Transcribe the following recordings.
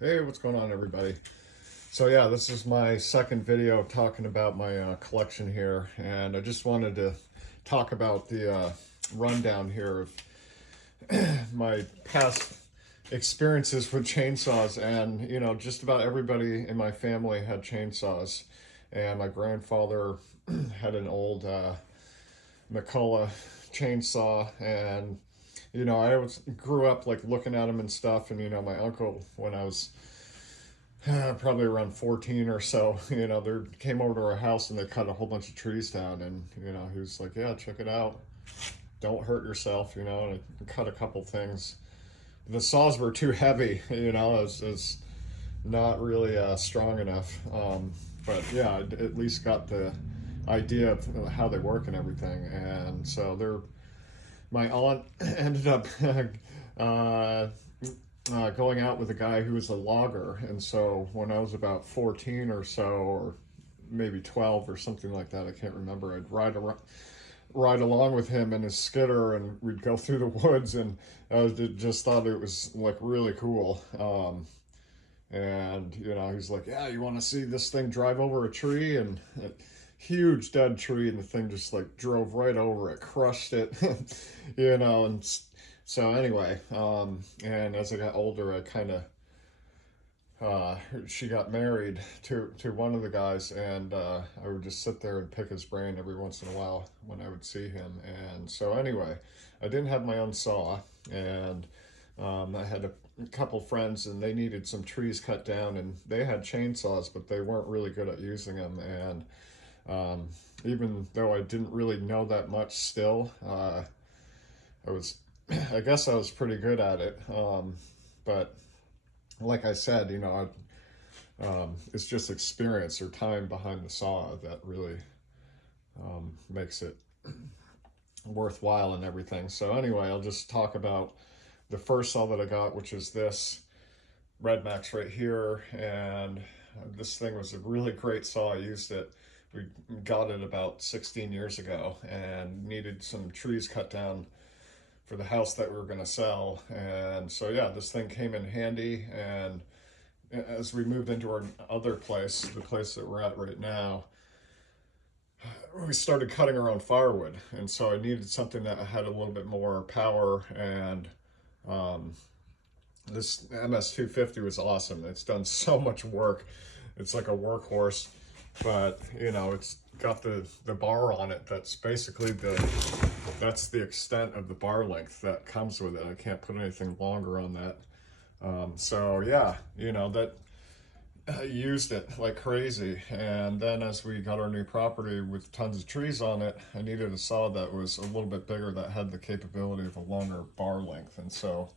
Hey, what's going on, everybody? So yeah, this is my second video talking about my collection here, and I just wanted to talk about the rundown here of my past experiences with chainsaws. And just about everybody in my family had chainsaws, and my grandfather had an old McCullough chainsaw. And grew up like looking at them and stuff. And my uncle, when I was probably around 14 or so, they came over to our house and they cut a whole bunch of trees down. And he was like, yeah, check it out, don't hurt yourself. And I cut a couple things. The saws were too heavy. It's not really strong enough. But yeah, I at least got the idea of how they work and everything. And so my aunt ended up uh, going out with a guy who was a logger. And so when I was about 14 or so, or maybe 12 or something like that, I can't remember, I'd ride along with him in his skidder, and we'd go through the woods. And just thought it was like really cool. And he's like, yeah, you want to see this thing drive over a tree? And a huge dead tree, and the thing just like drove right over it, crushed it. And so anyway, and as I got older, I kind of she got married to one of the guys. And I would just sit there and pick his brain every once in a while when I would see him. And so anyway, I didn't have my own saw. And I had a couple friends, and they needed some trees cut down, and they had chainsaws, but they weren't really good at using them. And even though I didn't really know that much still, I was, I guess I was pretty good at it. But like I said, it's just experience or time behind the saw that really makes it worthwhile and everything. So anyway, I'll just talk about the first saw that I got, which is this Redmax right here. And this thing was a really great saw. I used it. We got it about 16 years ago and needed some trees cut down for the house that we were going to sell. And so yeah, this thing came in handy. And as we moved into our other place, the place that we're at right now, we started cutting our own firewood. And so I needed something that had a little bit more power. And this MS-250 was awesome. It's done so much work. It's like a workhorse. But it's got the bar on it that's basically that's the extent of the bar length that comes with it. I can't put anything longer on that. So yeah, that I used it like crazy. And then as we got our new property with tons of trees on it, I needed a saw that was a little bit bigger, that had the capability of a longer bar length. And so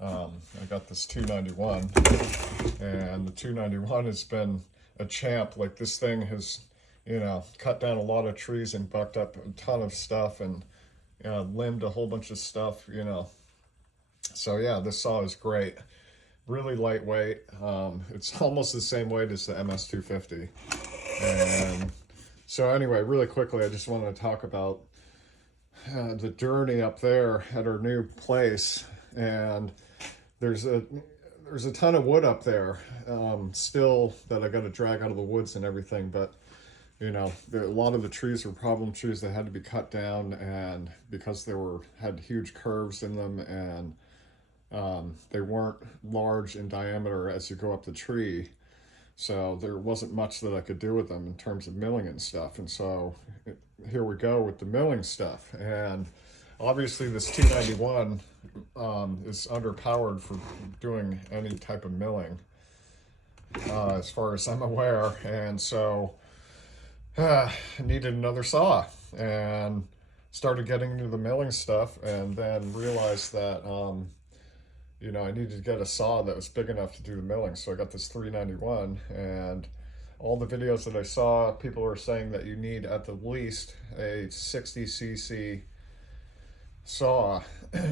I got this 291, and the 291 has been a champ. Like, this thing has, cut down a lot of trees and bucked up a ton of stuff, and limbed a whole bunch of stuff. So yeah, this saw is great. Really lightweight. It's almost the same weight as the MS-250. And so anyway, really quickly, I just wanted to talk about the journey up there at our new place. And there's a ton of wood up there still that I got to drag out of the woods and everything. But a lot of the trees were problem trees that had to be cut down, and because they had huge curves in them, and they weren't large in diameter as you go up the tree. So there wasn't much that I could do with them in terms of milling and stuff. And so here we go with the milling stuff. And obviously this 291 is underpowered for doing any type of milling, as far as I'm aware. And so I needed another saw, and started getting into the milling stuff, and then realized that I needed to get a saw that was big enough to do the milling. So I got this 391, and all the videos that I saw, people were saying that you need at the least a 60cc saw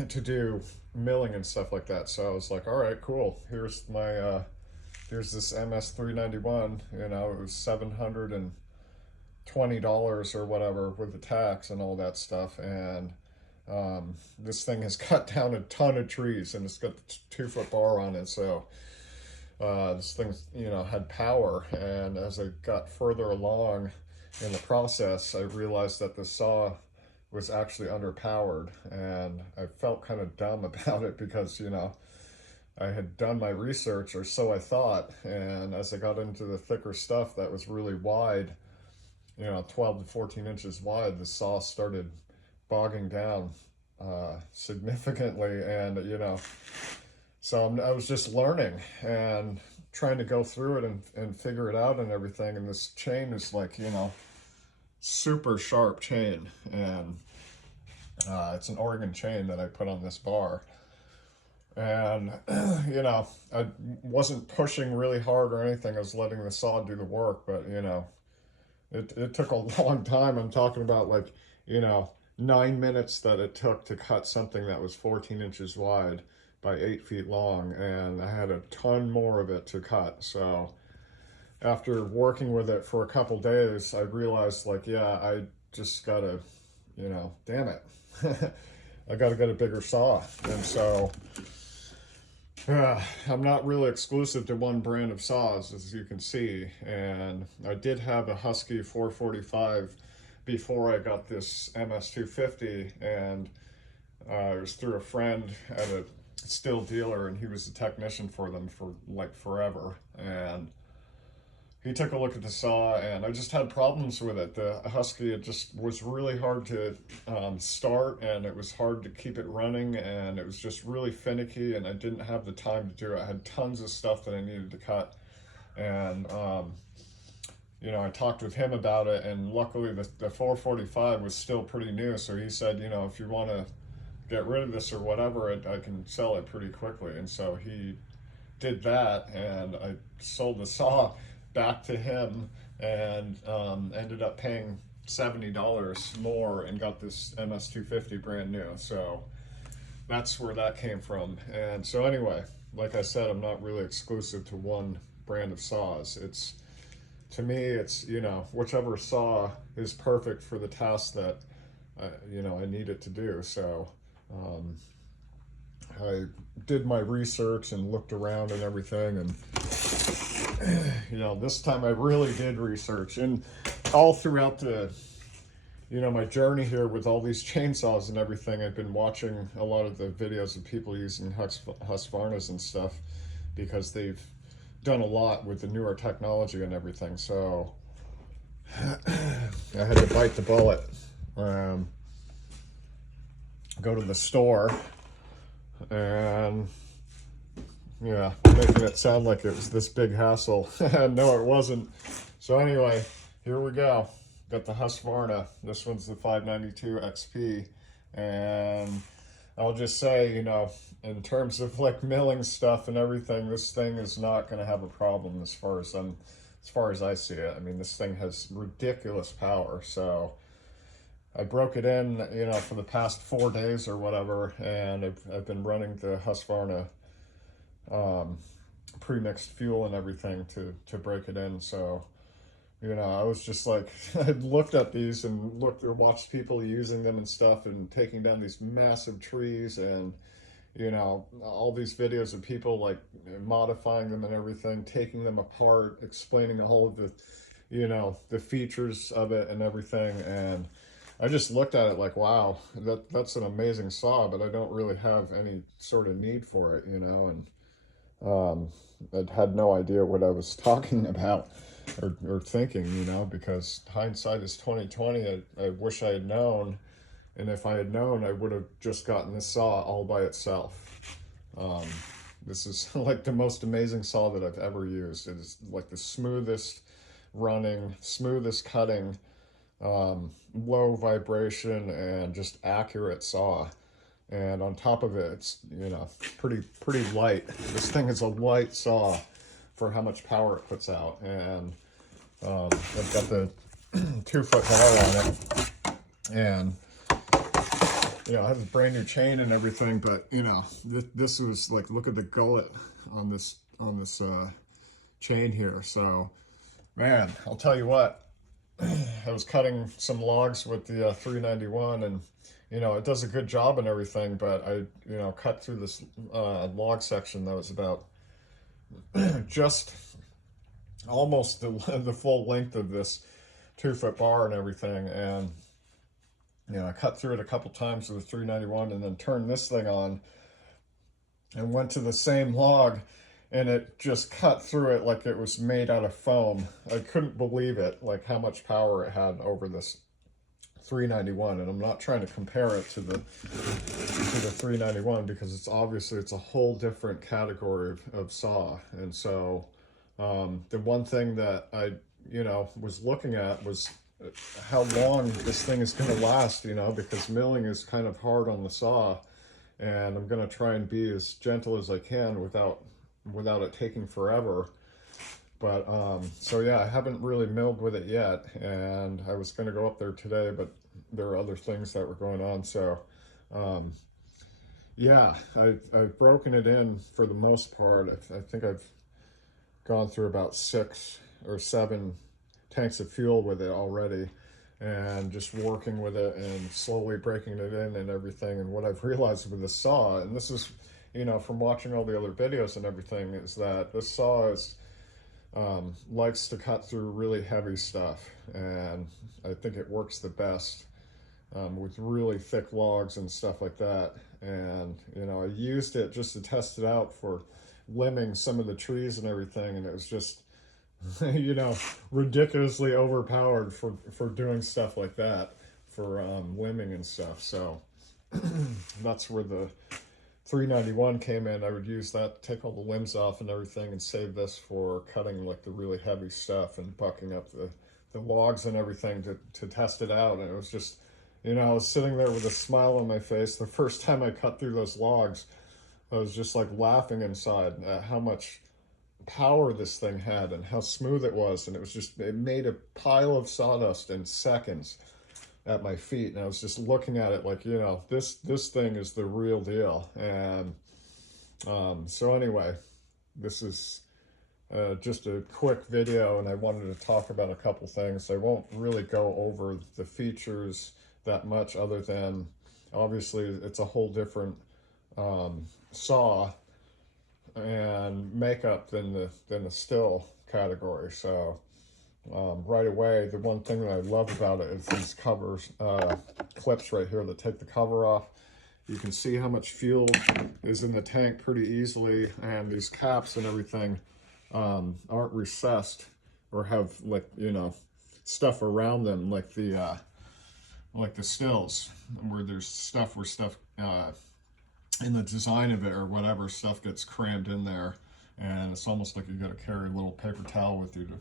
to do milling and stuff like that. So I was like, all right, cool. Here's this MS-391. It was $720 or whatever with the tax and all that stuff. And this thing has cut down a ton of trees, and it's got the 2-foot bar on it. So This thing, you know, had power, and as I got further along in the process, I realized that the saw was actually underpowered, and I felt kind of dumb about it because, you know, I had done my research, or so I thought, and as I got into the thicker stuff that was really wide, you know, 12 to 14 inches wide, the saw started bogging down significantly, and, you know, so I was just learning and trying to go through it and figure it out and everything, and this chain is like, you know, super sharp chain, and it's an Oregon chain that I put on this bar. And, you know, I wasn't pushing really hard or anything. I was letting the saw do the work, but, you know, it took a long time. I'm talking about, like, you know, 9 minutes that it took to cut something that was 14 inches wide by 8 feet long, and I had a ton more of it to cut. So after working with it for a couple days, I realized, like, yeah, I just gotta, you know, damn it. I gotta get a bigger saw. And so I'm not really exclusive to one brand of saws, as you can see, and I did have a Husky 445 before I got this MS250, and it was through a friend at a STIHL dealer, and he was a technician for them for like forever, and he took a look at the saw, and I just had problems with it. The Husky, it just was really hard to start, and it was hard to keep it running, and it was just really finicky, and I didn't have the time to do it. I had tons of stuff that I needed to cut, and you know, I talked with him about it, and luckily the 445 was still pretty new, so he said, you know, if you want to get rid of this or whatever, I can sell it pretty quickly. And so he did that, and I sold the saw back to him, and ended up paying $70 more and got this MS250 brand new. So that's where that came from. And so anyway, like I said, I'm not really exclusive to one brand of saws. It's, to me, it's, you know, whichever saw is perfect for the task that you know, I need it to do. So I did my research and looked around and everything, and you know, this time I really did research, and all throughout the, you know, my journey here with all these chainsaws and everything, I've been watching a lot of the videos of people using Husqvarnas and stuff, because they've done a lot with the newer technology and everything. So I had to bite the bullet, go to the store, and yeah, making it sound like it was this big hassle. No, it wasn't. So anyway, here we go. Got the Husqvarna. This one's the 592 XP, and I'll just say, you know, in terms of like milling stuff and everything, this thing is not going to have a problem as far as I see it. I mean, this thing has ridiculous power. So I broke it in, you know, for the past 4 days or whatever, and I've been running the Husqvarna pre-mixed fuel and everything to break it in. So, you know, I was just like, I looked at these and watched people using them and stuff, and taking down these massive trees, and, you know, all these videos of people like modifying them and everything, taking them apart, explaining all of the, you know, the features of it and everything. And I just looked at it like, wow, that's an amazing saw, but I don't really have any sort of need for it, you know. And I had no idea what I was talking about or thinking, you know, because hindsight is 2020. I wish I had known, and if I had known, I would have just gotten this saw all by itself. This is like the most amazing saw that I've ever used. It is like the smoothest running, smoothest cutting, low vibration, and just accurate saw. And on top of it, it's, you know, pretty light. This thing is a light saw for how much power it puts out. And I've got the 2-foot bar on it, and, you know, I have a brand new chain and everything, but, you know, this was like, look at the gullet on this chain here. So, man, I'll tell you what, I was cutting some logs with the 391, and, you know, it does a good job and everything, but I, you know, cut through this log section that was about just almost the full length of this 2-foot bar and everything. And I cut through it a couple times with the 391 and then turned this thing on and went to the same log, and it just cut through it like it was made out of foam. I couldn't believe it, like how much power it had over this 391. And I'm not trying to compare it to the 391 because it's obviously it's a whole different category of saw. And so the one thing that I was looking at was how long this thing is going to last, because milling is kind of hard on the saw, and I'm going to try and be as gentle as I can without it taking forever. But so yeah, I haven't really milled with it yet, and I was going to go up there today, but there are other things that were going on. So yeah, I've broken it in for the most part. I think I've gone through about 6 or 7 tanks of fuel with it already, and just working with it and slowly breaking it in and everything. And what I've realized with the saw, and this is from watching all the other videos and everything, is that this saw is likes to cut through really heavy stuff, and I think it works the best with really thick logs and stuff like that. And I used it just to test it out for limbing some of the trees and everything, and it was just ridiculously overpowered for doing stuff like that, for limbing and stuff. So that's where the 391 came in. I would use that to take all the limbs off and everything, and save this for cutting like the really heavy stuff and bucking up the logs and everything to test it out. And it was just, I was sitting there with a smile on my face. The first time I cut through those logs, I was just like laughing inside at how much power this thing had and how smooth it was. And it made a pile of sawdust in seconds at my feet. And I was just looking at it like, this thing is the real deal. And so anyway, this is just a quick video, and I wanted to talk about a couple things. I won't really go over the features that much, other than obviously it's a whole different saw and makeup than the STIHL category. So right away, the one thing that I love about it is these covers, clips right here that take the cover off. You can see how much fuel is in the tank pretty easily, and these caps and everything aren't recessed or have stuff around them like the STIHLs, where there's stuff in the design of it or whatever, stuff gets crammed in there, and it's almost like you got to carry a little paper towel with you to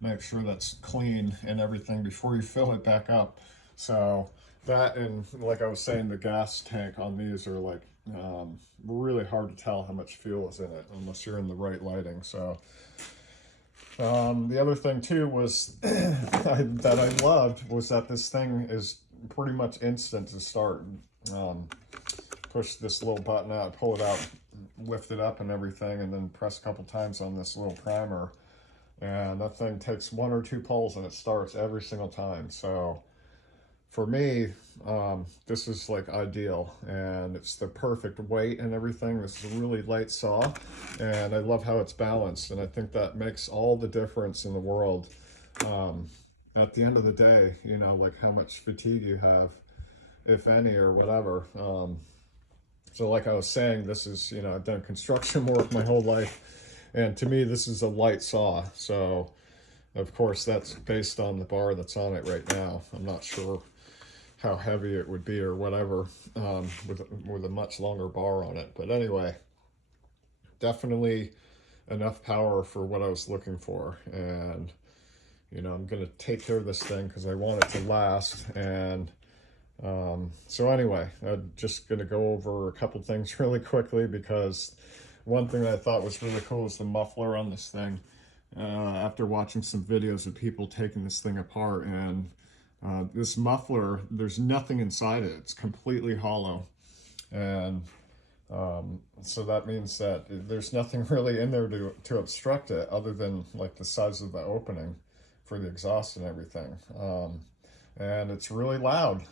make sure that's clean and everything before you fill it back up. So that, and like I was saying, the gas tank on these are like really hard to tell how much fuel is in it unless you're in the right lighting. So the other thing too was that I loved was that this thing is pretty much instant to start. Push this little button out, pull it out, lift it up and everything, and then press a couple times on this little primer, and that thing takes 1 or 2 pulls and it starts every single time. So for me, this is like ideal, and it's the perfect weight and everything. This is a really light saw, and I love how it's balanced, and I think that makes all the difference in the world at the end of the day, like how much fatigue you have, if any, or whatever. So like I was saying, this is, I've done construction work my whole life, and to me, this is a light saw. So of course, that's based on the bar that's on it right now. I'm not sure how heavy it would be or whatever with a much longer bar on it. But anyway, definitely enough power for what I was looking for. And, I'm going to take care of this thing because I want it to last. And so anyway, I'm just going to go over a couple things really quickly, because one thing that I thought was really cool is the muffler on this thing. After watching some videos of people taking this thing apart, and this muffler, there's nothing inside it. It's completely hollow. And so that means that there's nothing really in there to obstruct it, other than like the size of the opening for the exhaust and everything. And it's really loud.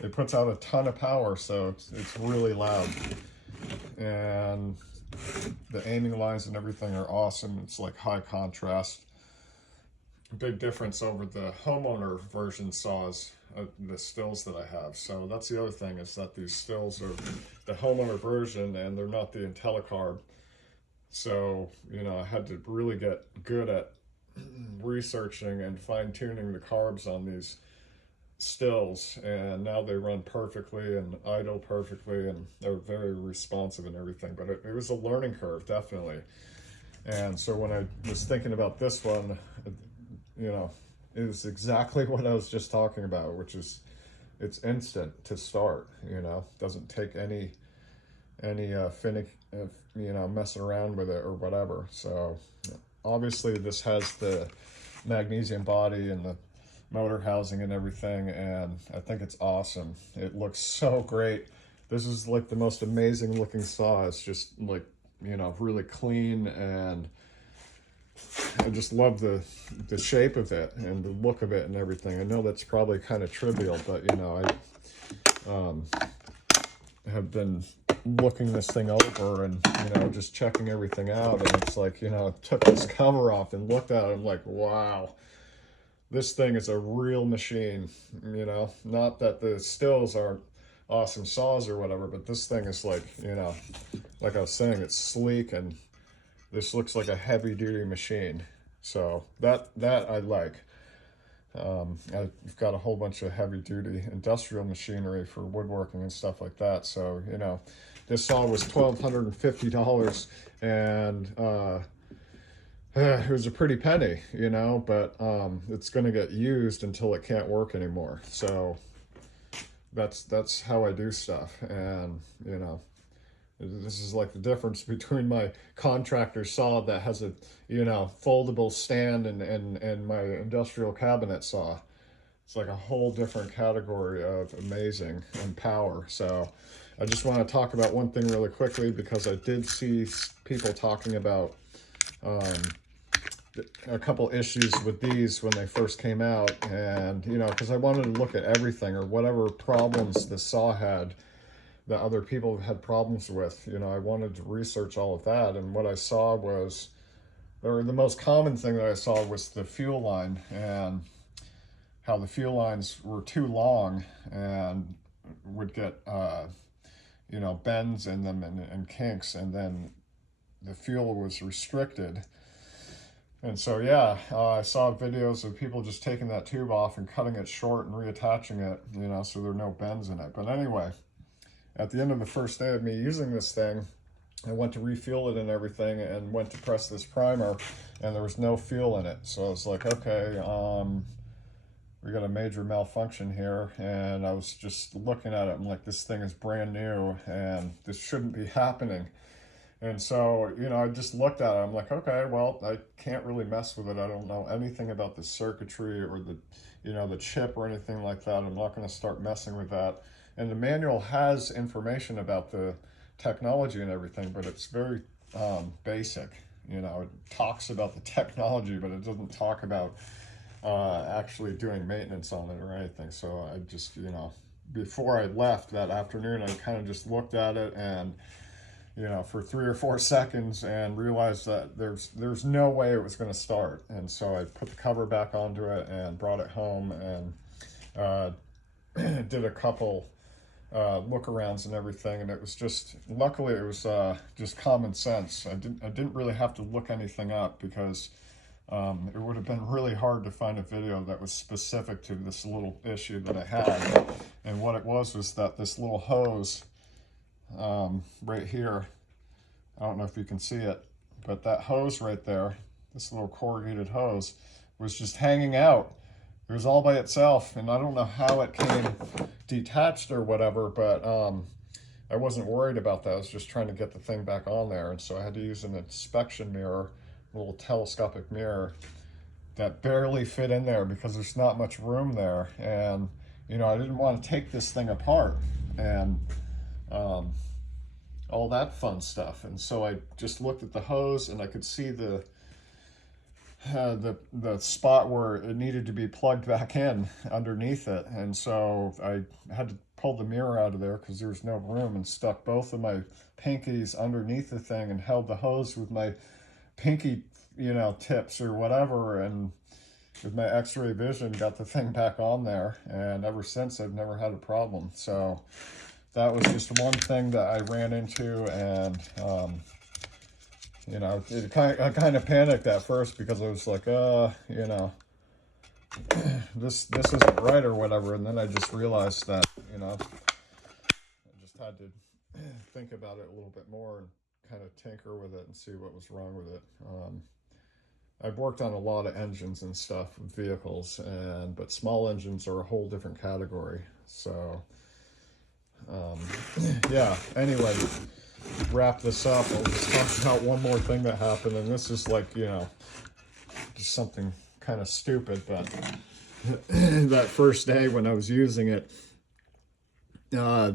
It puts out a ton of power, so it's really loud. And The aiming lines and everything are awesome. It's like high contrast. Big difference over the homeowner version saws, the STIHLs that I have. So that's the other thing, is that these STIHLs are the homeowner version and they're not the IntelliCarb. So, you know, I had to really get good at researching and fine-tuning the carbs on these STIHLs, and now they run perfectly and idle perfectly, and they're very responsive and everything. But it was a learning curve, definitely. And so when I was thinking about this one, you know, it was exactly what I was just talking about, which is it's instant to start, you know, doesn't take any finicky, you know, messing around with it or whatever. So obviously this has the magnesium body and the motor housing and everything, and I think it's awesome. It looks so great. This is like the most amazing looking saw. It's just like, you know, really clean, and I just love the shape of it and the look of it and everything. I know that's probably kind of trivial, but you know, I have been looking this thing over and, you know, just checking everything out, and it's like, you know, I took this cover off and looked at it. I'm like, wow, this thing is a real machine. You know, not that the STIHLs aren't awesome saws or whatever, but this thing is like, you know, like I was saying, it's sleek, and this looks like a heavy-duty machine. So that I like. I've got a whole bunch of heavy-duty industrial machinery for woodworking and stuff like that. So, you know, this saw was $1,250, and it was a pretty penny, you know, but it's going to get used until it can't work anymore. So that's how I do stuff. And, you know, this is like the difference between my contractor saw that has a, you know, foldable stand and my industrial cabinet saw. It's like a whole different category of amazing and power. So I just want to talk about one thing really quickly, because I did see people talking about a couple issues with these when they first came out. And, you know, because I wanted to look at everything, or whatever problems the saw had that other people had problems with. You know, I wanted to research all of that, and what I saw was, or the most common thing that I saw was the fuel line, and how the fuel lines were too long and would get, you know, bends in them and kinks, and then the fuel was restricted. And so, yeah, I saw videos of people just taking that tube off and cutting it short and reattaching it, you know, so there are no bends in it. But anyway, at the end of the first day of me using this thing, I went to refuel it and everything, and went to press this primer, and there was no fuel in it. So I was like, okay, we got a major malfunction here. And I was just looking at it, I'm like, this thing is brand new, and this shouldn't be happening. And so, you know, I just looked at it, I'm like, okay, well, I can't really mess with it. I don't know anything about the circuitry or the, you know, the chip or anything like that. I'm not going to start messing with that. And the manual has information about the technology and everything, but it's very basic. You know, it talks about the technology, but it doesn't talk about actually doing maintenance on it or anything. So I just, you know, before I left that afternoon, I kind of just looked at it and, you know, for 3 or 4 seconds, and realized that there's no way it was going to start. And so I put the cover back onto it and brought it home, and did a couple look-arounds and everything, and it was just, luckily it was just common sense. I didn't really have to look anything up, because it would have been really hard to find a video that was specific to this little issue that I had. And what it was that this little hose right here, I don't know if you can see it, but that hose right there, this little corrugated hose, was just hanging out. It was all by itself, and I don't know how it came detached or whatever, but I wasn't worried about that. I was just trying to get the thing back on there, and so I had to use an inspection mirror, a little telescopic mirror that barely fit in there because there's not much room there. And, you know, I didn't want to take this thing apart and all that fun stuff. And so I just looked at the hose, and I could see the spot where it needed to be plugged back in underneath it. And so I had to pulled the mirror out of there because there was no room, and stuck both of my pinkies underneath the thing and held the hose with my pinky, you know, tips or whatever, and with my x-ray vision got the thing back on there, and ever since I've never had a problem. So that was just one thing that I ran into, and you know, I kind of panicked at first because I was like, you know, this isn't right or whatever, and then I just realized that, you know, I just had to think about it a little bit more and kind of tinker with it and see what was wrong with it. I've worked on a lot of engines and stuff with vehicles, but small engines are a whole different category. So yeah, anyway, wrap this up. I'll just talk about one more thing that happened, and this is like, you know, just something kind of stupid, but that first day when I was using it, I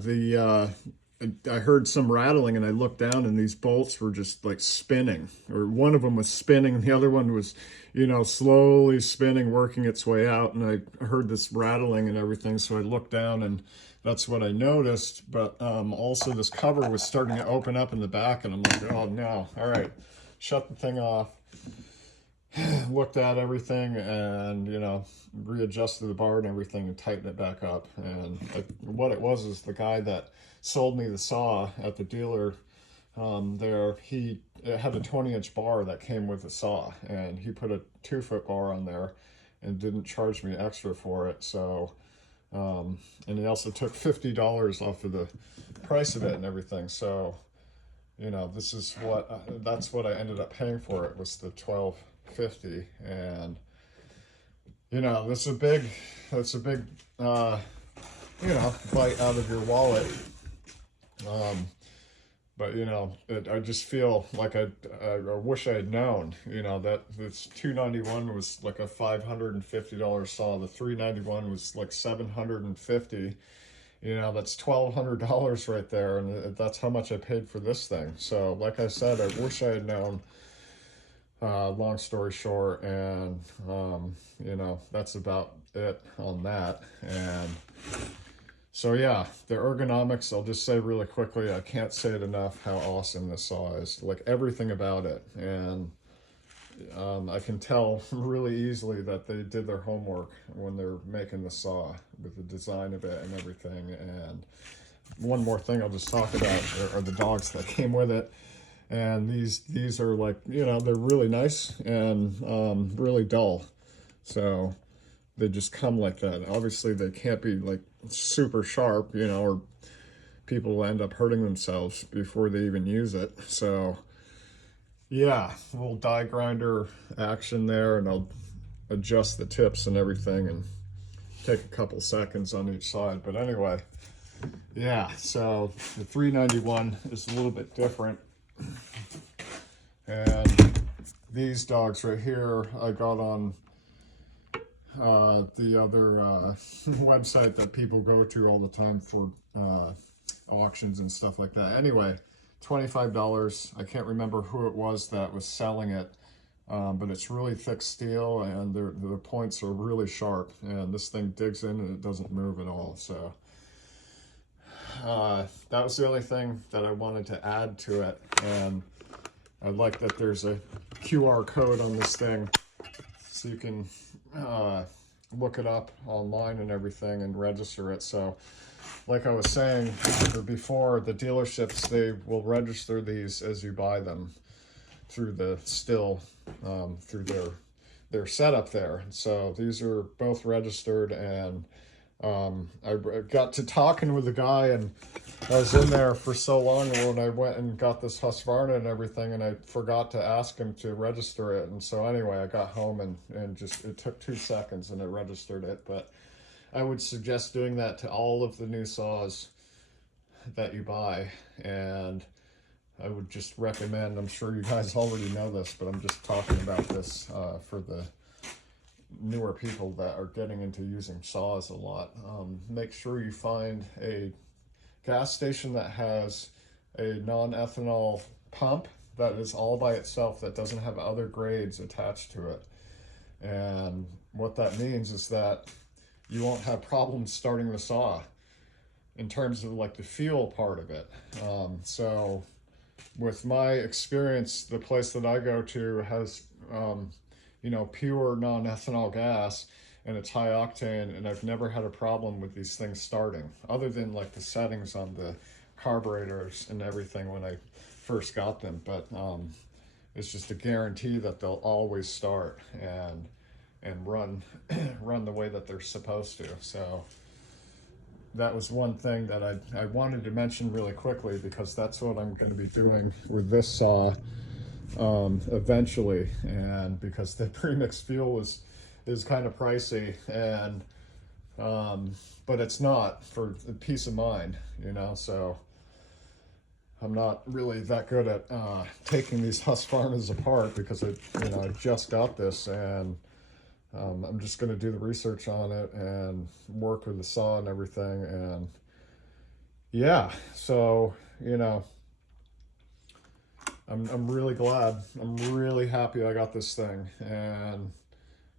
heard some rattling, and I looked down, and these bolts were just like spinning, or one of them was spinning and the other one was, you know, slowly spinning, working its way out, and I heard this rattling and everything. So I looked down, and that's what I noticed. But also this cover was starting to open up in the back, and I'm like, oh no, all right, shut the thing off. Looked at everything, and, you know, readjusted the bar and everything and tightened it back up. And what it was is the guy that sold me the saw at the dealer there, it had a 20-inch bar that came with the saw, and he put a 2-foot bar on there and didn't charge me extra for it. So and he also took $50 off of the price of it and everything. So, you know, this is what that's what I ended up paying for it, was the $12.50. And, you know, that's a big you know, bite out of your wallet. But, you know, I just feel like I wish I had known, you know, that this $291 was like a $550 saw. The $391 was like $750. You know, that's $1,200 right there, and that's how much I paid for this thing. So, like I said, I wish I had known. Long story short, and you know, that's about it on that. And so yeah, the ergonomics, I'll just say really quickly, I can't say it enough how awesome this saw is, like everything about it. And I can tell really easily that they did their homework when they're making the saw, with the design of it and everything. And one more thing I'll just talk about are the dogs that came with it. And these are, like, you know, they're really nice and really dull. So they just come like that. Obviously they can't be like super sharp, you know, or people will end up hurting themselves before they even use it. So yeah, a little die grinder action there, and I'll adjust the tips and everything and take a couple seconds on each side. But anyway, yeah, so the 391 is a little bit different. And these dogs right here I got on the other website that people go to all the time for auctions and stuff like that. Anyway, $25. I can't remember who it was that was selling it, but it's really thick steel, and the points are really sharp, and this thing digs in and it doesn't move at all. So that was the only thing that I wanted to add to it. And I like that there's a QR code on this thing, so you can look it up online and everything and register it. So like I was saying before, the dealerships, they will register these as you buy them through the STIHL, through their setup there. So these are both registered, and I got to talking with the guy, and I was in there for so long when I went and got this Husqvarna and everything, and I forgot to ask him to register it. And so anyway, I got home and just, it took 2 seconds and it registered it. But I would suggest doing that to all of the new saws that you buy. And I would just recommend, I'm sure you guys already know this, but I'm just talking about this for the newer people that are getting into using saws a lot. Make sure you find a gas station that has a non-ethanol pump that is all by itself, that doesn't have other grades attached to it. And what that means is that you won't have problems starting the saw. in terms of like the fuel part of it. So with my experience, the place that I go to has, you know, pure non-ethanol gas, and it's high octane, and I've never had a problem with these things starting, other than like the settings on the carburetors and everything when I first got them. But it's just a guarantee that they'll always start and run run the way that they're supposed to. So that was one thing that I wanted to mention really quickly, because that's what I'm going to be doing with this saw eventually, and because the premix fuel is kind of pricey, and but it's not, for peace of mind, you know. So I'm not really that good at taking these Husqvarnas apart, because I just got this, and I'm just going to do the research on it and work with the saw and everything. And yeah, so, you know, I'm really glad. I'm really happy I got this thing. And,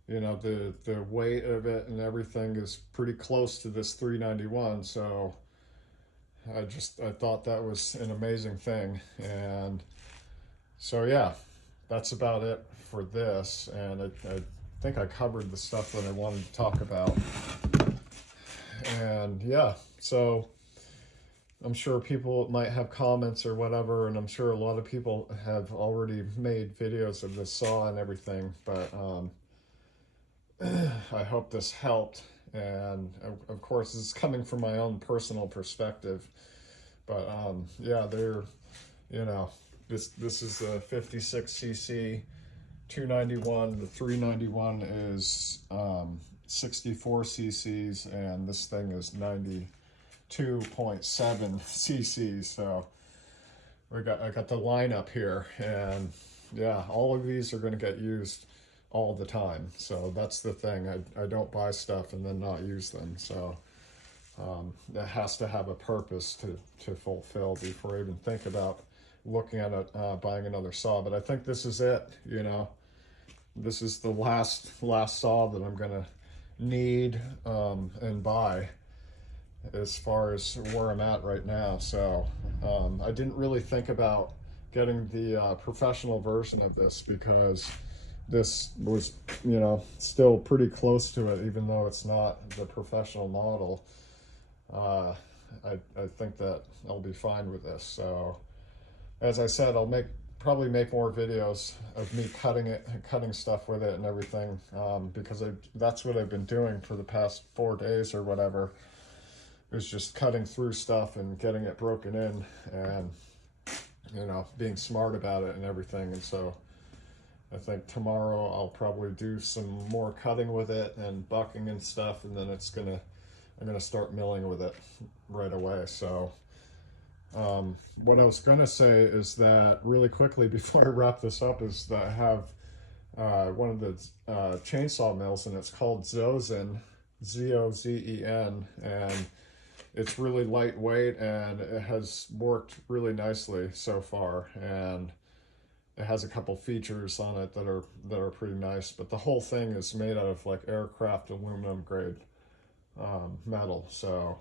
you know, the weight of it and everything is pretty close to this 391. So I thought that was an amazing thing. And so, yeah, that's about it for this. And I think I covered the stuff that I wanted to talk about. And yeah, so I'm sure people might have comments or whatever, and I'm sure a lot of people have already made videos of this saw and everything, but I hope this helped. And of course, this is coming from my own personal perspective, but yeah, you know, this is a 56cc 291. The 391 is 64 cc's, and this thing is 92.7 cc's. So I got the lineup here, and yeah, all of these are going to get used all the time. So that's the thing. I don't buy stuff and then not use them. So it has to have a purpose to fulfill before I even think about looking at it, buying another saw. But I think this is it, you know. This is the last saw that I'm gonna need and buy, as far as where I'm at right now. So I didn't really think about getting the professional version of this, because this was, you know, still pretty close to it, even though it's not the professional model. I think that I'll be fine with this. So as I said, I'll probably make more videos of me cutting stuff with it and everything, because that's what I've been doing for the past 4 days or whatever, is just cutting through stuff and getting it broken in, and, you know, being smart about it and everything. And so I think tomorrow I'll probably do some more cutting with it and bucking and stuff, and then I'm gonna start milling with it right away. So what I was gonna say is that, really quickly before I wrap this up, is that I have one of the chainsaw mills, and it's called Zozen, Z-O-Z-E-N, and it's really lightweight, and it has worked really nicely so far, and it has a couple features on it that are pretty nice. But the whole thing is made out of like aircraft aluminum grade metal, so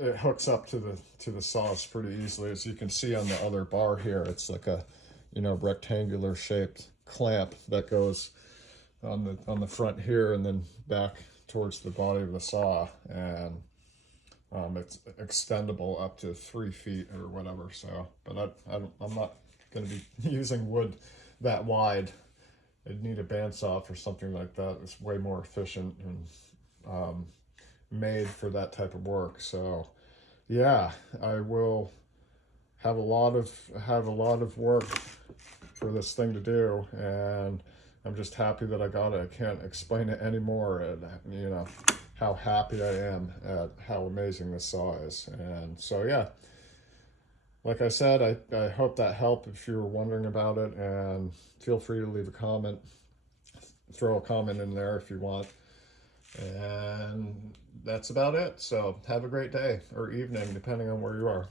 it hooks up to the saws pretty easily. As you can see on the other bar here, it's like a, you know, rectangular shaped clamp that goes on the front here and then back towards the body of the saw, and it's extendable up to 3 feet or whatever. So, but I'm not going to be using wood that wide. I'd need a bandsaw for something like that. It's way more efficient and made for that type of work. So yeah, I will have a lot of work for this thing to do, and I'm just happy that I got it. I can't explain it anymore, and you know how happy I am at how amazing this saw is. And so yeah, like I said, I hope that helped if you were wondering about it, and feel free to leave a comment, throw a comment in there if you want. And that's about it. So have a great day or evening, depending on where you are.